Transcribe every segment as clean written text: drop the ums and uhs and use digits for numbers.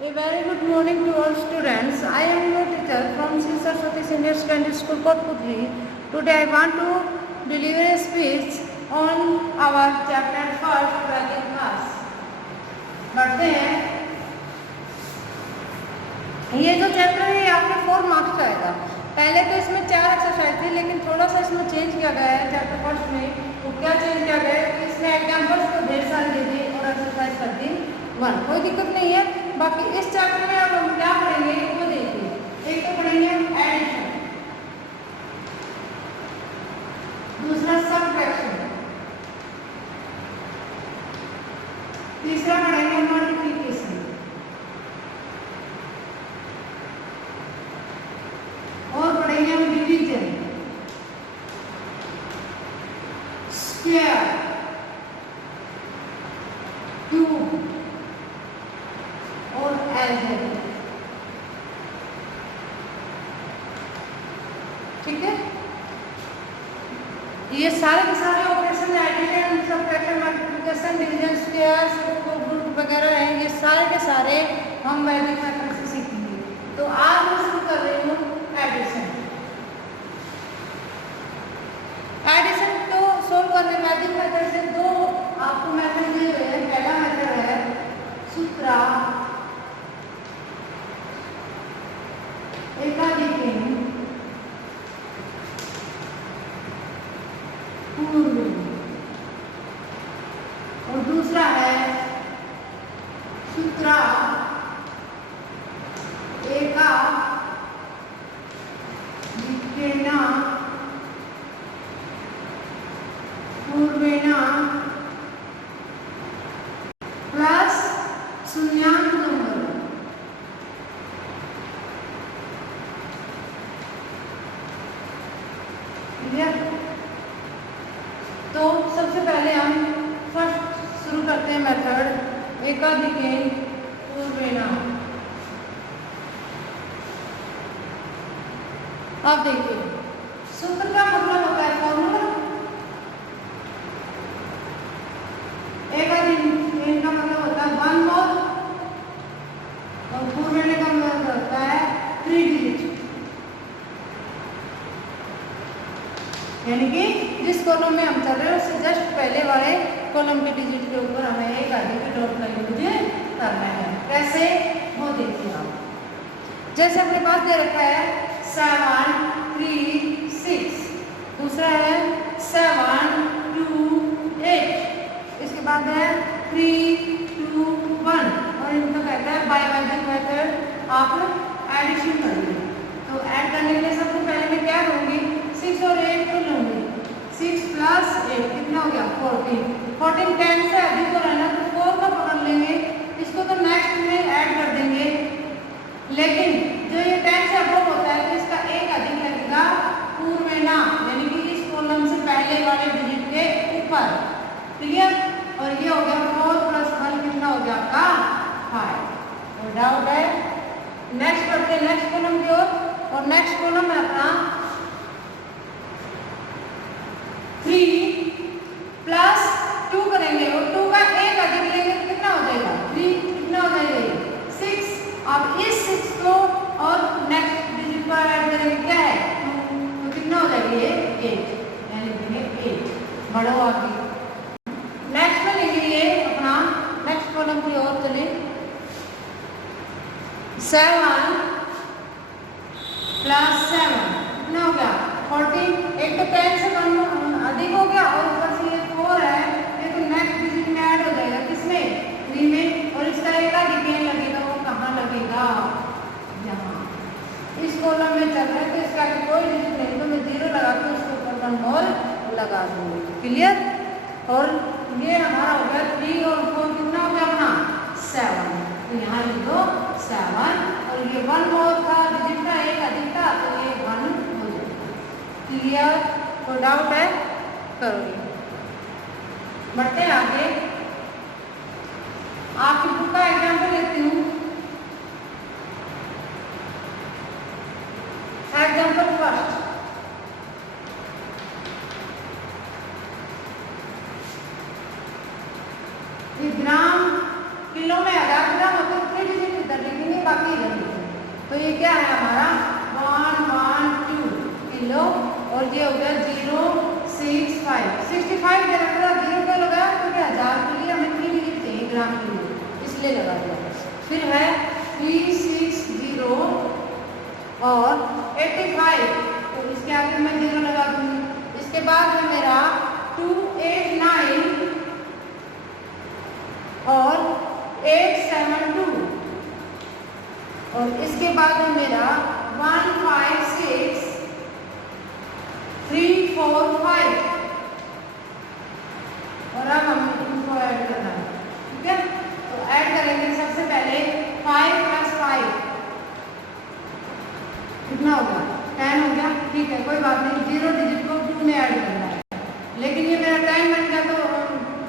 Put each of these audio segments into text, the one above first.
A very good morning to all students. I am your teacher from Sri Saraswati Senior Secondary School, Kotputli. Today I want to deliver a speech on our chapter first, writing class. बढ़ते हैं। ये जो chapter है ये आपके 4 marks का आएगा। पहले तो इसमें 4 एक्सरसाइज थी, लेकिन थोड़ा सा इसमें चेंज किया गया है चैप्टर फर्स्ट में। तो क्या चेंज किया गया है? इसमें एग्जाम्पल्स को ढेर सारे दे दी और एक्सरसाइज कर दी 1। कोई दिक्कत नहीं है। बाकी इस चैप्टर में अब हम क्या पढ़ेंगे वो देखिए। एक तो पढ़ेंगे एडिशन, दूसरा सबट्रैक्शन, तीसरा पढ़ेंगे मल्टीप्लिकेशन और पढ़ेंगे हम डिवीजन, स्क्वायर, क्यूब और एलजेब्रा। ठीक है, ये सारे के सारे operation addition, subtraction, multiplication, division, square, group वगैरह हैं, ये सारे के सारे हम वैदिक मेथड से सीखेंगे। तो आज मैं शुरू कर रही हूँ एडिशन। एडिशन तो सोल्व करने वैदिक मेथड से 2 आपको मेथड दिए हुए हैं। पहला मेथड है सूत्रा एकाधिक पूर्व और दूसरा है सूत्रा एकाधिकेन पूर्वेण प्लस शून्यांक नंबर। तो सबसे पहले हम फर्स्ट शुरू करते हैं मेथड एकाधिकेन पूर्वेण। अब देखिए, सूत्र का मतलब होता है फॉर्मूला, एकाधिकेन का मतलब होता है 1 मोल और पूर्वेण का मतलब होता है 3 डिजिट। यानी कि जिस कॉलम में हम चल रहे हैं उससे जस्ट पहले वाले कॉलम के डिजिट के ऊपर हमें एक आगे की डॉट का यूज करना है। कैसे वो देखिए आप। जैसे अपने पास दे रखा है 7 3 6, दूसरा है 7 2 8, इसके बाद है 3 2 1 और इनको कहता है बायोलॉजिक मेथड आप एडिशन करिए। तो ऐड करने के लिए सबसे पहले मैं क्या करूँगी, 6 और 8 को लूँगी। 6 प्लस 8 कितना हो गया 14। 14 10 से अधिक हो रहा है ना, तो 4 का पकड़ लेंगे, इसको तो नेक्स्ट में ऐड कर देंगे। लेकिन जो ये 10 से अबव होता है तो इसका एक अधिक लगेगा पूर्वेण, यानी कि इस कॉलम से पहले वाले डिजिट के ऊपर। क्लियर? और ये हो गया 4 प्लस 1 कितना हो गया आपका 5। तो डाउट है? नेक्स्ट करते हैं नेक्स्ट कॉलम की ओर, और नेक्स्ट कॉलम है अपना 3 प्लस 2 करेंगे और 2 का एक अधिक लेंगे तो कितना हो जाएगा 3, कितना हो जाएगा 6। अब इस 6 को और नेक्स्ट डिजिट पर ऐड करेंगे क्या है 2, तो कितना हो जाएगा ये 8, यानी लिखेंगे 8। बढ़ो आगे, नेक्स्ट में लेंगे ये अपना नेक्स्ट कॉलम की ओर चले। 7 प्लस 7 कितना हो गया 14। एक तो 10 से 1 अधिक हो गया और ऊपर से ये 4 है, ये तो नेक्स्ट डिजिट में ऐड हो जाएगा किसमें 3 में, और इसका एकाधिकेन लगेगा वो कहाँ लगेगा यहाँ इस कॉलम में चल रहा है, तो इसका कोई डिजिट नहीं, तो मैं 0 लगा के उसके ऊपर 1 मोल लगा दूंगी। क्लियर? और ये हमारा हो गया 3 और 4 कितना हो गया अपना 7, तो यहाँ लिख दो 7 और ये 1 मोल था, डिजिट का एक अधिक था तो ये 1 हो जाएगा। क्लियर? कोई डाउट है? करोगे। बढ़ते आगे, आपकी बुक का एग्जाम्पल लेती हूँ। एग्जाम्पल फर्स्ट, ये ग्राम किलो में 1000 ग्राम होते हैं, 3 डिजिट इधर क्या है हमारा 112 किलो, और ये हो गया 065 65 जरा 0 का लगाया क्योंकि 1000 के लिए हमें 3 डिजिट चाहिए ग्राम के लिए, इसलिए लगा दिया। फिर है 360 और 85, तो इसके आगे मैं 0 लगा दूंगी। इसके बाद है मेरा 289 और 872, और इसके बाद है मेरा 156 345, और अब हम इनको ऐड करना है, ठीक है। तो ऐड करेंगे सबसे पहले 5 + 5 कितना हो गया 10 हो गया, ठीक है कोई बात नहीं। 0 डिजिट को 2 में ऐड करना है, लेकिन ये मेरा 10 बन गया तो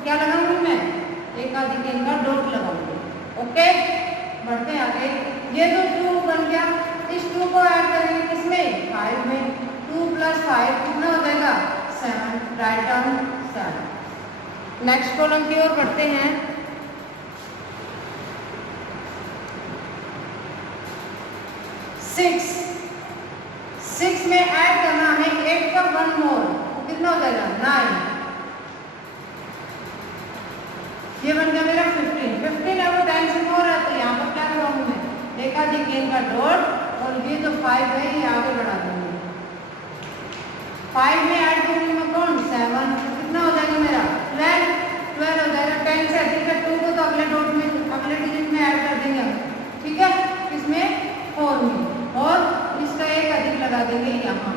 क्या लगाऊंगी मैं, एक आधी के इनका डॉट लगाऊंगी। ओके, बढ़ते हैं आगे। ये जो 2 बन गया, इस 2 को ऐड करेंगे किसमें 5 में, 2 + 5 कितना हो जाएगा 7, राइट डाउन 7। नेक्स्ट कॉलम की ओर बढ़ते हैं। 6 में ऐड करना हमें 8 का 1 मोर, तो कितना हो जाएगा 9, ये बन गया मेरा 15 है, वो 10 से मोर है, तो यहाँ पर क्या करूँगी मैं, देखा देखिए इनका डॉट, और ये तो 5 है ये आगे बढ़ा दूंगी। 5 में ऐड करूँगी मैं कौन 7, कितना हो जाएगा मेरा 12 हो जाएगा। 10 से अधिक है 2 को तो अगले डॉट में अगले डिजिट में ऐड कर देंगे हम, ठीक है, इसमें 4 में, और इसका एक अधिक लगा देंगे यहाँ,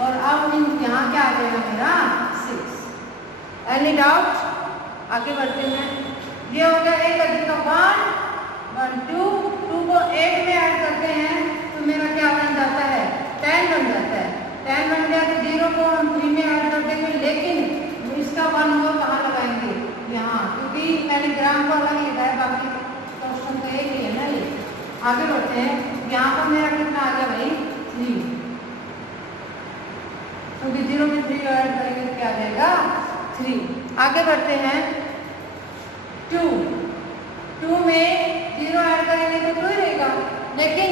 और अब यहाँ क्या आ जाएगा मेरा 6। एनी डाउट, आगे बढ़ते हैं। ये हो गया एक अधिक का 1 1 2 को 8 में ऐड करते हैं तो मेरा क्या बन जाता है 10 बन जाता है। 10 बन गया तो 0 को हम 3 में ऐड कर देंगे, लेकिन इसका 1 मोर कहाँ लगाएंगे यहाँ, क्योंकि मैंने ग्राम को अलग लिखा है, बाकी क्वेश्चन तो एक ही है ना। ये आगे बढ़ते हैं। यहाँ पर मेरा कितना आ गया भाई 3, क्योंकि 0 में 3 ऐड करेंगे तो क्या आ जाएगा 3। आगे बढ़ते हैं 2 में 0 ऐड करेंगे तो 2 ही रहेगा, लेकिन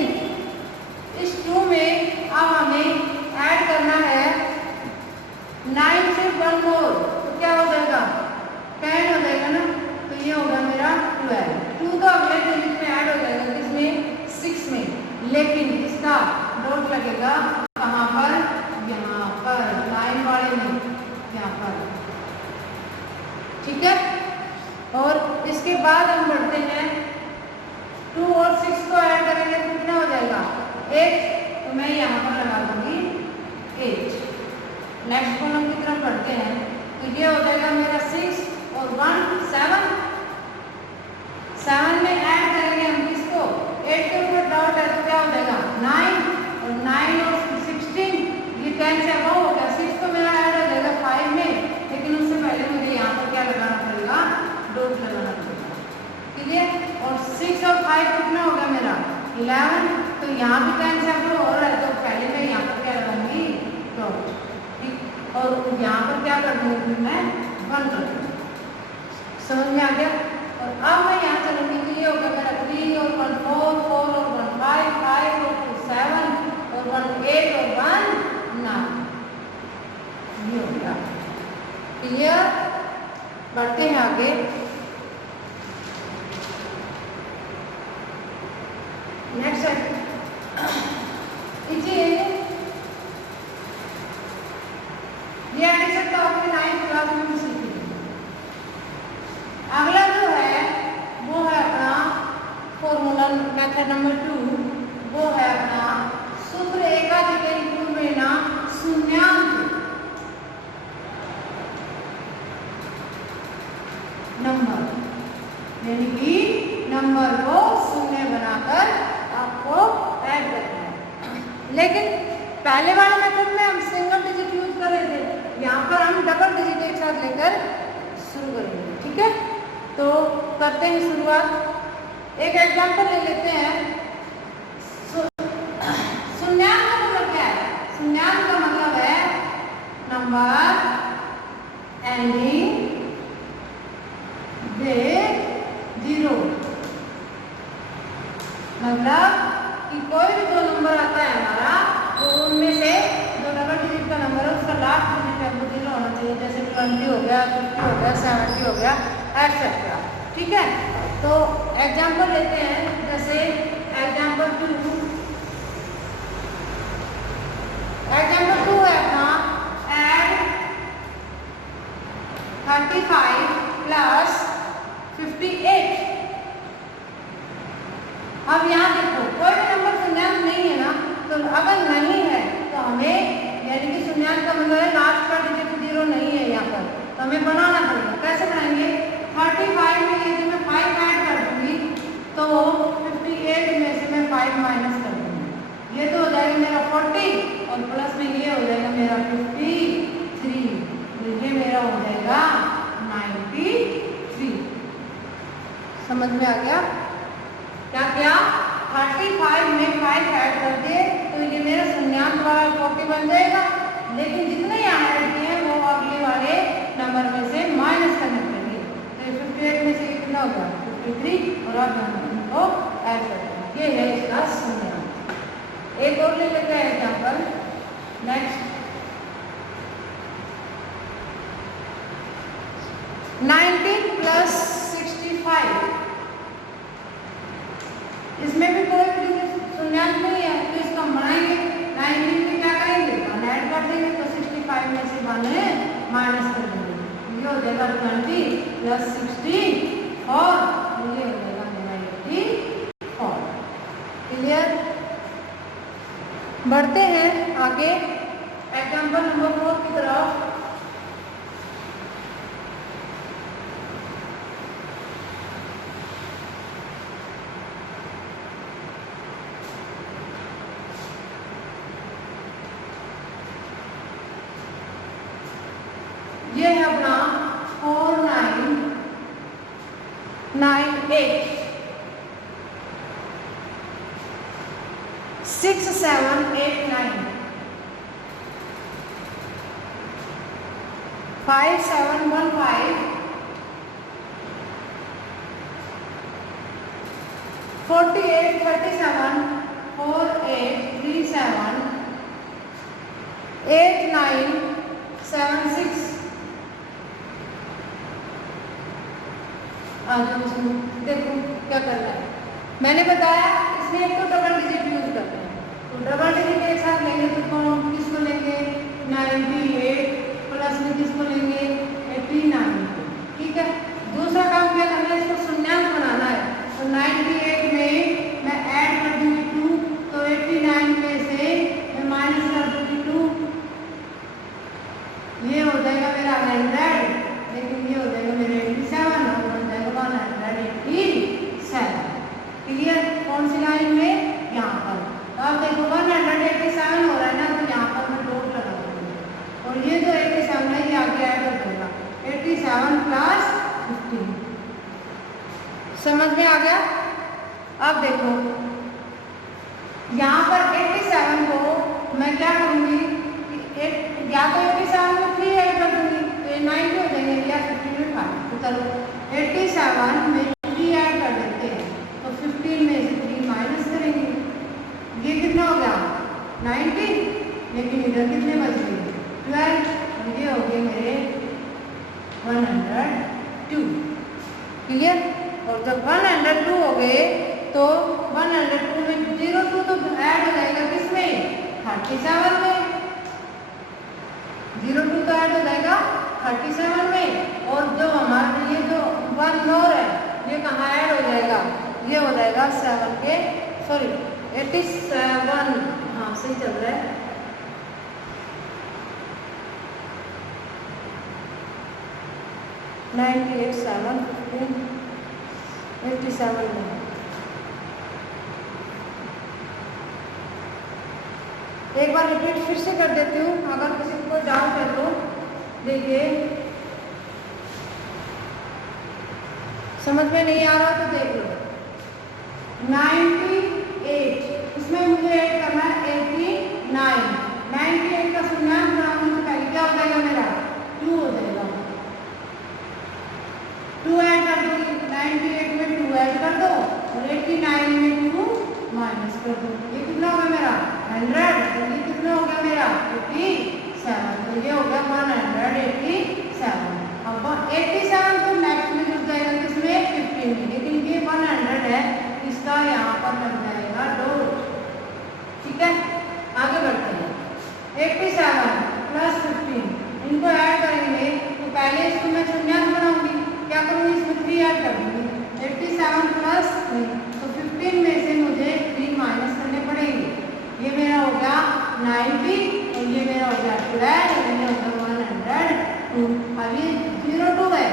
इस 2 में अब हमें ऐड करना है 9 से 1 मोर, तो क्या हो जाएगा 10 हो जाएगा ना, तो ये होगा मेरा 12। 2 तो अगले डिजिट में ऐड हो जाएगा किसमें 6 में, लेकिन इसका डॉट लगेगा कहाँ पर, यहाँ पर 9 वाले में, यहाँ पर, ठीक है। और इसके बाद हम बढ़ते हैं 2 और 6 को ऐड करेंगे तो कितना हो जाएगा 8, तो मैं यहाँ पर लगा दूंगी 8। नेक्स्ट कॉलम की तरफ बढ़ते हैं, तो ये हो जाएगा मेरा 6 और 1 7 में ऐड करेंगे हम किसको 8 के ऊपर डॉट है तो क्या हो जाएगा 9, और 9 और 16 ये 10 से अबव हो गया। 6 तो मेरा ऐड हो जाएगा 5 में, लेकिन उससे पहले मुझे यहाँ पर क्या लगाना पड़ेगा डॉट लगाना पड़ेगा, ठीक है। और 6 और 5 कितना होगा मेरा 11, तो यहाँ भी 10 से अबव हो रहा है तो पहले मैं यहाँ पर क्या लगाऊंगी डॉट, ठीक, और यहाँ पर क्या कर दूंगी मैं 1 कर दूंगी। समझ में आ गया। और अब मैं यहाँ चलूंगी तो ये होगा मेरा 3 और 1 4 4 और 1 5 5 और 2 7 और 1 8 और 1 9, ये हो गया क्लियर। बढ़ते हैं आगे। नेक्स्ट है ये एडिशन तो आपने 9th क्लास में भी सीखी। अगला जो है वो है अपना फॉर्मूला मेथड नंबर 2, वो है अपना सूत्र एकाधिक पूर्वेण शून्यांक नंबर, यानी कि नंबर को शून्य बनाकर आपको ऐड करना है। लेकिन पहले वाले मेथड में हम सिंगल डिजिट यूज कर रहे थे, यहाँ पर हम डबल डिजिट एक साथ लेकर शुरू करेंगे, ठीक है। तो करते हैं शुरुआत। एक एग्जांपल ले लेते हैं। शून्यांक का मतलब क्या है? शून्यांक का मतलब है नंबर एंडिंग विद 0। मतलब कि कोई भी दो नंबर आता है हमारा तो उनमें से जो डबल डिजिट का नंबर है उसका लास्ट डिजिट आपको 0 होना चाहिए, जैसे 20 हो गया, 50 हो गया, 70 हो गया, एक्सेट्रा। ठीक है, तो एग्जाम्पल लेते हैं, जैसे एग्जाम्पल 2 है अपना, एड 35 प्लस 58। अब यहाँ देखो कोई भी नंबर शून्यांक नहीं है ना, तो अगर नहीं है तो हमें, यानी कि शून्यांक का मतलब है लास्ट का डिजिट 0 नहीं है यहाँ पर, तो हमें बनाना पड़ेगा। कैसे बनाएंगे? 35 में यदि मैं 5 ऐड कर दूंगी तो 58 में से मैं 5 माइनस कर दूंगी, ये तो हो जाएगा मेरा 40 और प्लस में ये हो जाएगा मेरा 53, तो ये मेरा हो जाएगा 93। समझ में आ गया? क्या क्या 35 में 5 ऐड करके तो ये मेरा शून्यांक वाला 40 बन जाएगा, लेकिन जितने यहाँ ऐड किए हैं वो अगले वाले नंबर में से माइनस करने पड़ेंगे। तो 58 में से कितना होगा? 53, और अब हम इनको ऐड करेंगे। ये है इसका शून्यांक। एक और ले लेते हैं एग्जाम्पल, नेक्स्ट 19 प्लस 65। इसमें भी कोई शून्यांक नहीं है, तो इसको हम बनाएंगे। 19 में क्या करेंगे? 1 ऐड कर देंगे, तो 65 में से 1 माइनस कर देंगे, ये हो जाएगा 20 प्लस 60 और ये हो जाएगा मेरा 84। क्लियर? बढ़ते हैं आगे एग्जाम्पल नंबर 4 की तरफ। ये है अपना 4998 6789 5715 4837 4837 8976। देखो क्या करना है, मैंने बताया इसमें एक तो डबल डिजिट यूज करते हैं, तो डबल डिजिट एक साथ लेंगे तो कौन किसको लेंगे? 98 प्लस में किसको लेंगे? 89। ठीक है, दूसरा काम क्या करना है? इसको शून्यांक बनाना है, तो 98 में मैं ऐड कर दूंगी 2, तो 89 में से मैं माइनस कर दूंगी 2, ये हो जाएगा मेरा 100, लेकिन ये हो जाएगा मेरा 87 और बन जाएगा 187। क्लियर? कौन सी लाइन में? यहाँ पर। तो आप देखो 187 हो रहा है ना, तो यहाँ पर मैं डॉट लगा दूंगी और ये जो 87 है ये आगे ऐड हो जाएगा 87 प्लस 15। समझ में आ गया? अब देखो यहाँ पर 87 को मैं क्या करूँगी? या तो 87 में 3 ऐड कर दूंगी तो ये 90 हो जाएंगे, या 15 में 5। तो चलो 87 में 3 ऐड कर देते हैं, तो 15 में से 3 माइनस करेंगे, ये कितना हो गया? 90, लेकिन इधर कितने बच गए? 12, ये हो गए मेरे 102। क्लियर? और जब 102 हो गए तो 102 में 02 तो ऐड हो जाएगा किसमें? 37 में। 02 तो ऐड हो जाएगा 37 में, और जो हमारे ये जो 1 और है ये कहाँ ऐड हो जाएगा? ये हो जाएगा 7 के, सॉरी 87, हाँ सही चल रहा है। नाइनटी 87 में एक बार रिपीट फिर से कर देती हूँ, अगर किसी को डाउट है तो देखिए, समझ में नहीं आ रहा तो देख लो। 98, इसमें मुझे ऐड करना है 89। 98 का शून्यांक बनाऊंगी तो पहले क्या हो जाएगा मेरा? 2 हो जाएगा। 2 ऐड कर दूंगी, 98 में 2 ऐड कर दो और 89 में 2 कर दो, ये कितना हो गया मेरा 100, तो ये कितना हो गया मेरा 87, तो ये हो गया 187। अब 87 तो नेक्स्ट में जुड़ जाएगा किसमें 15 में, लेकिन ये 100 है, इसका यहाँ पर लग जाएगा डॉट। ठीक है, आगे बढ़ते हैं। 87 प्लस 15 इनको ऐड करेंगे, तो पहले इसको मैं शून्यांक बनाऊंगी, क्या करूंगी इसमें 3 ऐड कर दूंगी। 87 प्लस 3, तो 15 में से मुझे 3 माइनस करने पड़ेंगे, ये मेरा हो गया 90 और ये मेरा हो गया 12, ये मेरा हो गया 102। अब ये 02 है,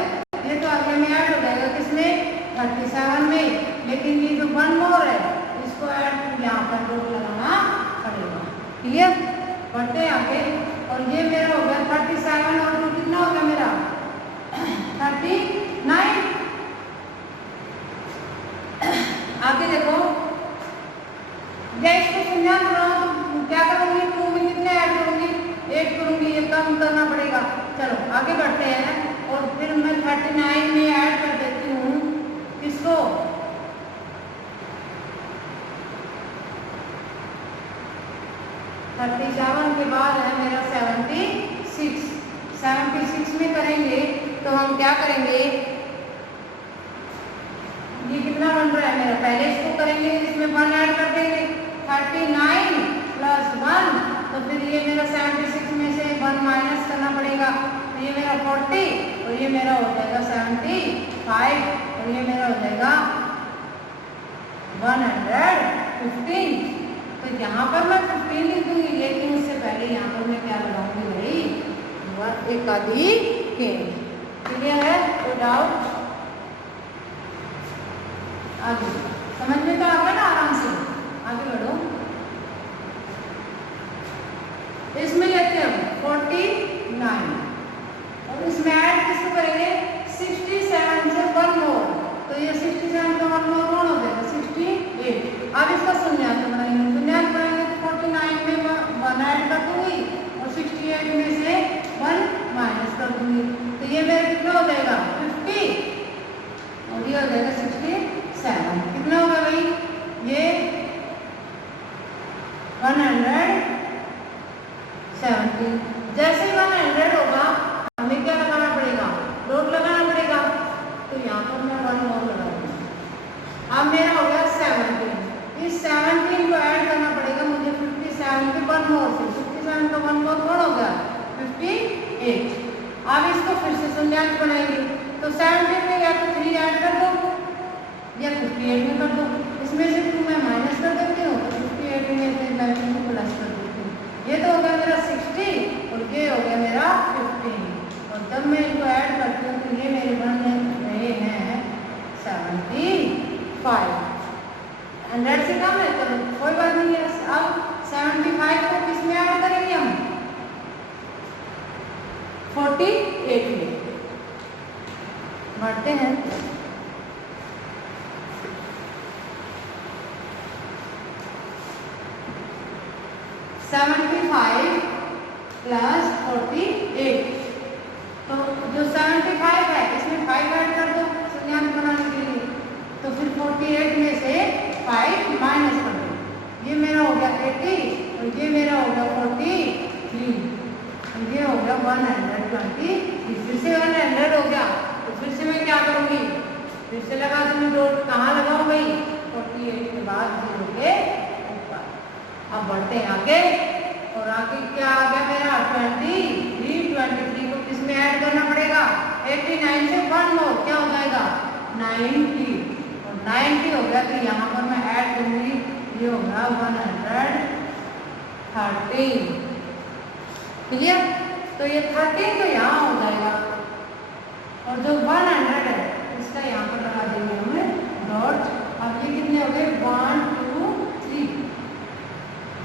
ये तो आगे में ऐड हो जाएगा किसमें 37 में, लेकिन ये जो 1 मोर है इसको ऐड यहाँ पर डॉट लगाना पड़ेगा। क्लियर, बढ़ते हैं आगे। और ये मेरा हो गया 37 और 2 कितना हो गया मेरा 39। आगे देखो, इसको शून्यांक बनाओ तो क्या करूंगी, 2 में कितने ऐड करूंगी 8 करूंगी, ये कम करना पड़ेगा। चलो आगे बढ़ते हैं, और फिर मैं 39 में ऐड कर देती हूँ किसको 37 के बाद है मेरा 76। 76 में करेंगे तो हम क्या करेंगे, ये कितना बन रहा है मेरा, पहले इसको करेंगे इसमें 1 ऐड कर देंगे, 39 प्लस 1, तो फिर ये मेरा 76 में से 1 माइनस करना पड़ेगा, तो ये मेरा 40 और ये मेरा हो जाएगा 75 और ये मेरा हो जाएगा 115। तो यहाँ पर मैं 15 लिख दूंगी, लेकिन उससे पहले यहाँ पर मैं क्या लगाऊंगी भाई, एक आधी के। क्लियर है, कोई डाउट? आगे समझ में तो आ गया ना, आराम से आगे बढ़ो। इसमें लेते हैं 49 और इसमें ऐड किसको करेंगे 67 से 1 मोर, तो ये 67 का 1 मोर कौन हो जाएगा 68। अब इसका शून्यांक बनाएंगे, शून्यांक बनाएंगे तो 49 में 1 ऐड कर दूंगी और 68 में से 1 माइनस कर दूंगी, तो ये मेरा कितना हो जाएगा 50 और ये हो जाएगा 67। कितना होगा भाई, ये 170। जैसे 100 होगा हमें क्या लगाना पड़ेगा, डॉट लगाना पड़ेगा, तो यहाँ पर मैं 1 मोर लगाऊंगी। अब मेरा हो गया 17, इस 17 को ऐड करना पड़ेगा मुझे 57 के 1 मोर से, 57 का 1 मोर कौन हो गया 58। अब इसको फिर से शून्यांक बनाएंगे, तो 17 में या तो 3 ऐड कर दो या 58 में कर दो, इसमें से 2 मैं माइनस कर देती हूँ, तो 58 में से मैं 2 प्लस कर देती हूँ, ये तो हो गया मेरा 60 और ये हो गया मेरा 15, और जब मैं इनको ऐड करती हूँ तो ये मेरे बन रहे हैं 75। 100 से कम है, चलो कोई बात नहीं है। अब 75 को किस में ऐड करेंगे हम 48 में। बढ़ते हैं, प्लस 48, तो जो 75 है इसमें 5 ऐड कर दो शून्यांक बनाने के लिए, तो फिर 48 में से 5 माइनस कर दो, ये मेरा हो गया 80 और ये मेरा हो गया 43 और ये हो गया 120। फिर से 100 हो गया, तो फिर से मैं क्या करूँगी, फिर से लगा दूँगी डॉट, कहाँ लगाऊँ भाई 48 के बाद 0 के ऊपर। अब बढ़ते हैं आगे, और आगे क्या आ गया मेरा 23 को किसमें ऐड करना पड़ेगा 89 से 1 मोर, क्या हो जाएगा 90 और 90 हो गया, तो यहाँ पर मैं ऐड करूँगी, ये होगा 113। क्लियर, तो ये 13 तो यहाँ हो जाएगा, और जो 100 है इसका यहाँ पर लगा देंगे हमें डॉट। अब ये कितने हो गए 1 2 3,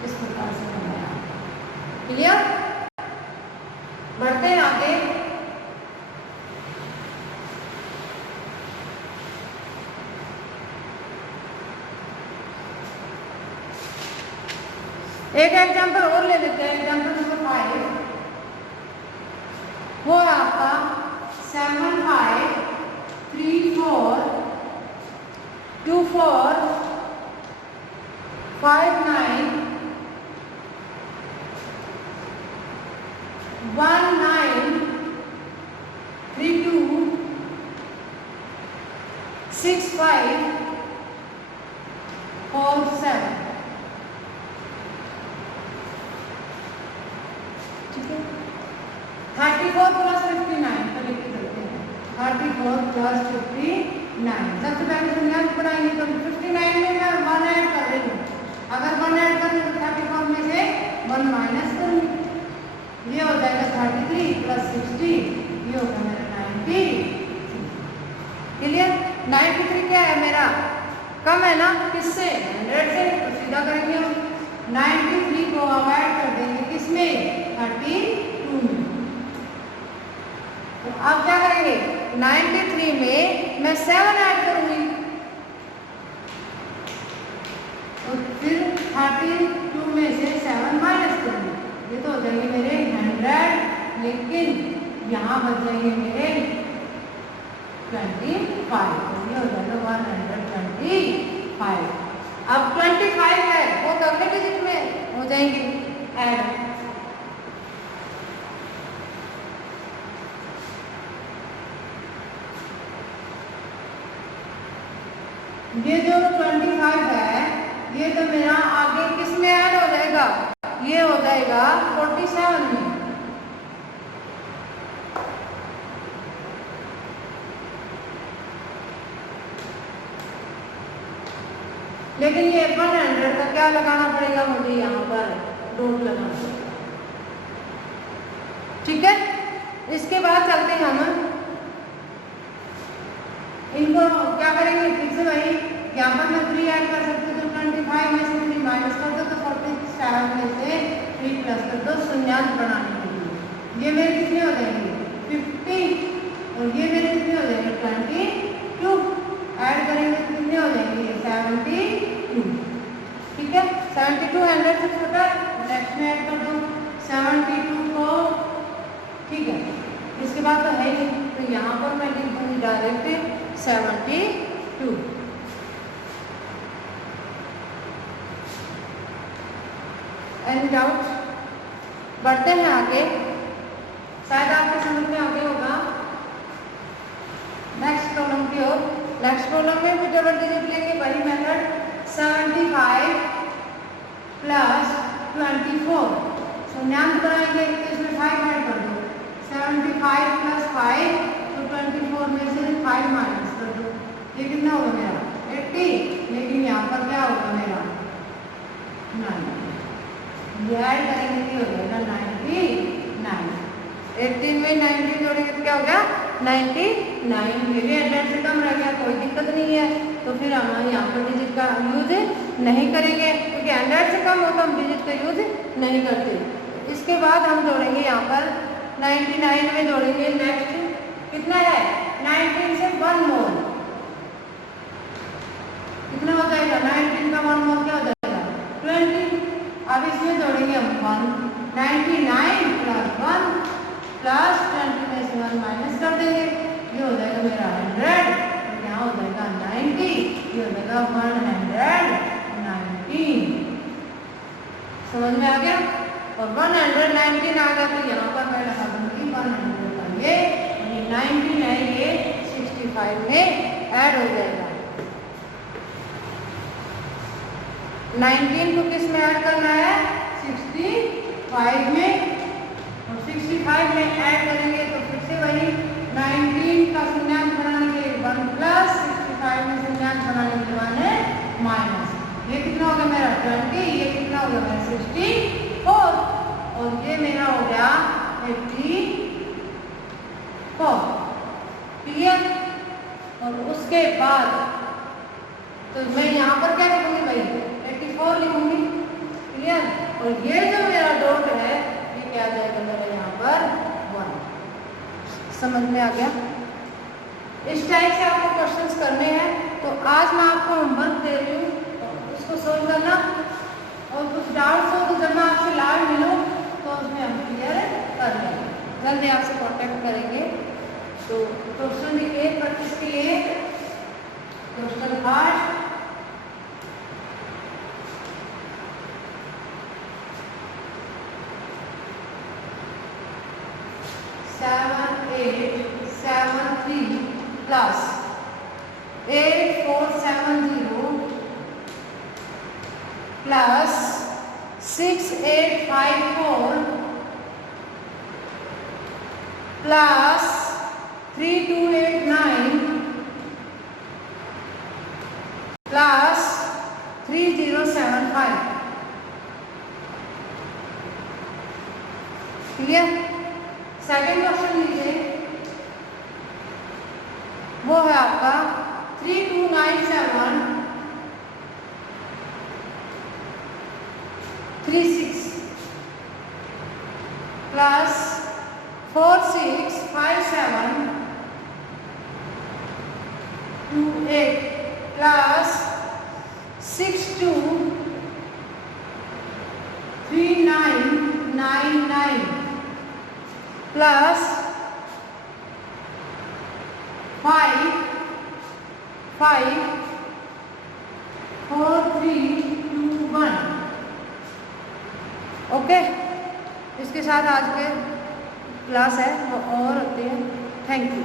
इस प्रकार से बनाया। क्लियर, बढ़ते हैं आगे। एक एग्जांपल और ले लेते हैं, एग्जांपल नंबर 5 वो है आपका 7 5 3 4 2 4 19326547। ठीक है, 34 प्लस 59 तो लिख सकते हैं 34 प्लस 59। सबसे पहले संज्ञान बनाएंगे तो 59 में मैं 1 ऐड कर रही हूँ। अगर 1 ऐड करें तो 34 में से 1 माइनस करूँगी, ये हो जाएगा 33 प्लस 60, ये होगा मेरा 90। क्लियर? 93 क्या है मेरा, कम है ना, किससे? 100 से। तो सीधा करेंगे हम 93 को हम ऐड कर देंगे किसमें? 32 में। तो अब क्या करेंगे, 93 में मैं 7 ऐड करूंगी, तो फिर 32 में से 7 माइनस करूंगी, ये तो हो जाएंगे मेरे 100, लेकिन यहाँ बच जाएंगे मेरे 25, तो ये हो जाएगा 125। अब 25 है वो तो अगले डिजिट में हो जाएंगे ऐड। ये जो 25 है ये तो मेरा आगे किस में ऐड हो जाएगा, ये हो जाएगा 47 में। लेकिन ये 100 का क्या लगाना पड़ेगा मुझे, यहाँ पर डॉट लगाना पड़ेगा। ठीक है, इसके बाद चलते हैं हम इनको क्या करेंगे, फिर से वही यहाँ पर मैं 3 ऐड कर सकती हूँ, तो 25 में से 3 माइनस कर दो तो 47 में से 3 प्लस कर दो शून्यांश बनाने के लिए। ये मेरे कितने हो जाएंगे 50 और ये मेरे कितने हो जाएंगे 22, ऐड करेंगे तो कितने हो जाएंगे 72। ठीक है, 72 100 से छोटा, नेक्स्ट में ऐड कर दो 72 को। ठीक है, इसके बाद तो है ही, तो यहाँ पर मैं लिख दूँगी डायरेक्ट 72। Any doubt? बढ़ते हैं आगे, शायद आपके समझ में आगे होगा। नेक्स्ट प्रॉब्लम की ओर। नेक्स्ट प्रॉब्लम में भी डबल डिजिट लेंगे, वही मेथड 75 प्लस 24 शून्यांश बनाएंगे तो इसमें 5 ऐड कर दो, 75 प्लस 5 तो 24 में से 5 माइनस कर दो, ये कितना होगा मेरा 80, लेकिन यहाँ पर क्या होगा मेरा 9, ये ऐड करेंगे तो हो जाएगा 99। 18 में 19 जोड़ेंगे तो क्या हो गया 99। ये भी 100 से कम रह गया, कोई दिक्कत नहीं है, तो फिर हम यहाँ पर डिजिट का यूज नहीं करेंगे, क्योंकि 100 से कम हो तो हम डिजिट का यूज नहीं करते। इसके बाद हम जोड़ेंगे यहाँ पर 99 में जोड़ेंगे नेक्स्ट कितना है 19 से 1 मोर, कितना हो जाएगा 19 का 1 मोर क्या हो जाएगा 20। अब इसमें जोड़ेंगे हम 1, 99 प्लस 1 प्लस 20 में से 1 माइनस कर देंगे, ये हो जाएगा मेरा 100, तो यहाँ हो जाएगा 90, ये हो जाएगा 119। समझ में आ गया? और 119 आ गया तो यहाँ पर मैं लगा दूंगी 100 का ये 19 है, ये 65 में ऐड हो जाएगा। 19 को किस में ऐड करना है 65 में, और 65 में ऐड करेंगे तो फिर से वही 19 का शून्यांश बनाने के 1 प्लस 65 में शून्यांश बनाने के 1 है माइनस, ये कितना होगा मेरा 20, ये कितना होगा मेरा 64 और ये मेरा हो गया 84। क्लियर? और उसके बाद तो मैं यहाँ पर क्या लिखूंगी भाई 84 लिखूंगी। क्लियर? और ये जो मेरा डॉट है ये क्या आ जाएगा मेरा यहाँ पर 1। समझ में आ गया? इस टाइप से आपको क्वेश्चंस करने हैं, तो आज मैं आपको होमवर्क दे रही हूँ, उसको सोल्व करना, और कुछ डाउट्स हो तो जब मैं आपसे लाइव मिलूँ तो उसमें हम क्लियर कर लेंगे, जल्दी आपसे कॉन्टेक्ट करेंगे। तो क्वेश्चन देखिए 25 के लिए question 8, plus 6854 plus 3289 plus 3075। Clear? Second question लीजिए, वो है आपका 329736 प्लस 465728 प्लस 623999 प्लस 554321। ओके, इसके साथ आज के क्लास है वो और होते हैं। Thank you.